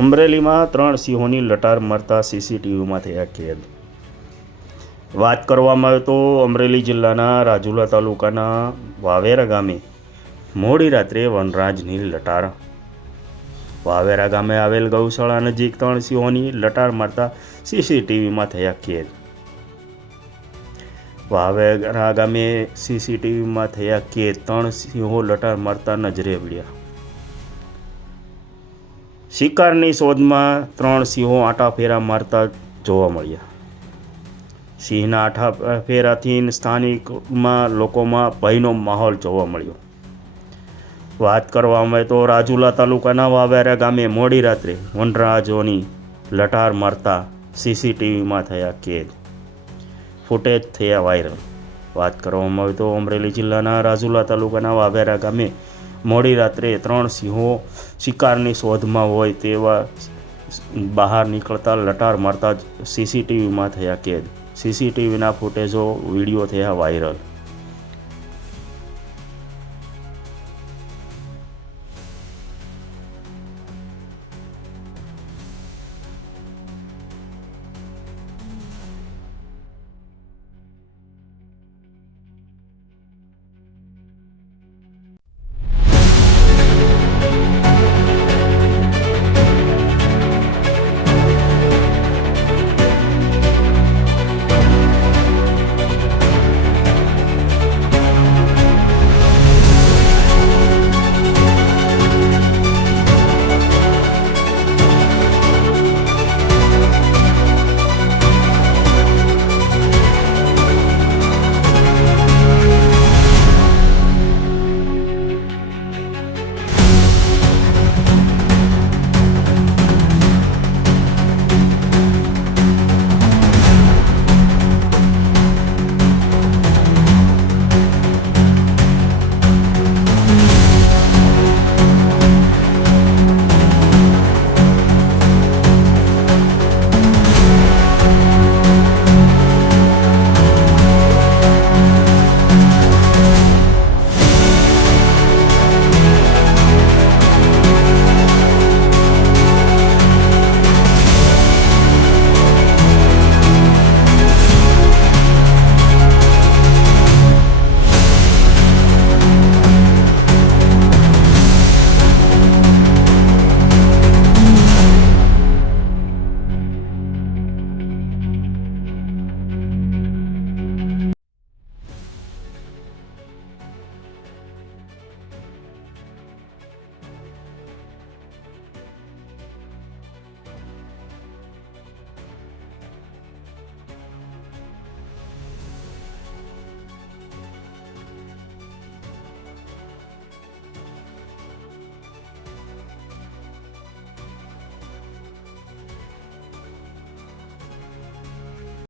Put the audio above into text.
અમરેલીમાં 3 સિંહોની લટાર મારતા સીસીટીવીમાં થયા કેદ. વાત કરવામાં આવે તો અમરેલી જિલ્લાના રાજુલા તાલુકાના વાવેરા ગામે મોડી રાત્રે વનરાજની લટાર. વાવેરા ગામે આવેલ ગૌશાળા નજીક 3 સિંહોની લટાર મારતા સીસીટીવીમાં થયા કેદ. વાવેરા ગામે સીસીટીવીમાં થયા કેદ 3 સિંહો લટાર મારતા નજરે પડ્યા. શિકારની શોધમાં 3 સિંહો આંટાફેરા મારતા જોવા મળ્યા. સિંહના આંટાફેરાથી સ્થાનિકમાં લોકોમાં ભયનો માહોલ જોવા મળ્યો. વાત કરવામાં આવે તો રાજુલા તાલુકાના વાવેરા ગામે મોડી રાત્રે વનરાજોની લટાર મારતા સીસીટીવીમાં થયા કેદ. ફૂટેજ થયા વાયરલ. વાત કરવામાં આવે તો અમરેલી જિલ્લાના રાજુલા તાલુકાના વાવેરા ગામે મોડી રાત્રે 3 સિંહો શિકારની શોધમાં હોય તેવા બહાર નીકળતા લટાર મારતા સીસીટીવીમાં થયા કેદ. સીસીટીવીના ફૂટેજો વિડીયો થયા વાયરલ.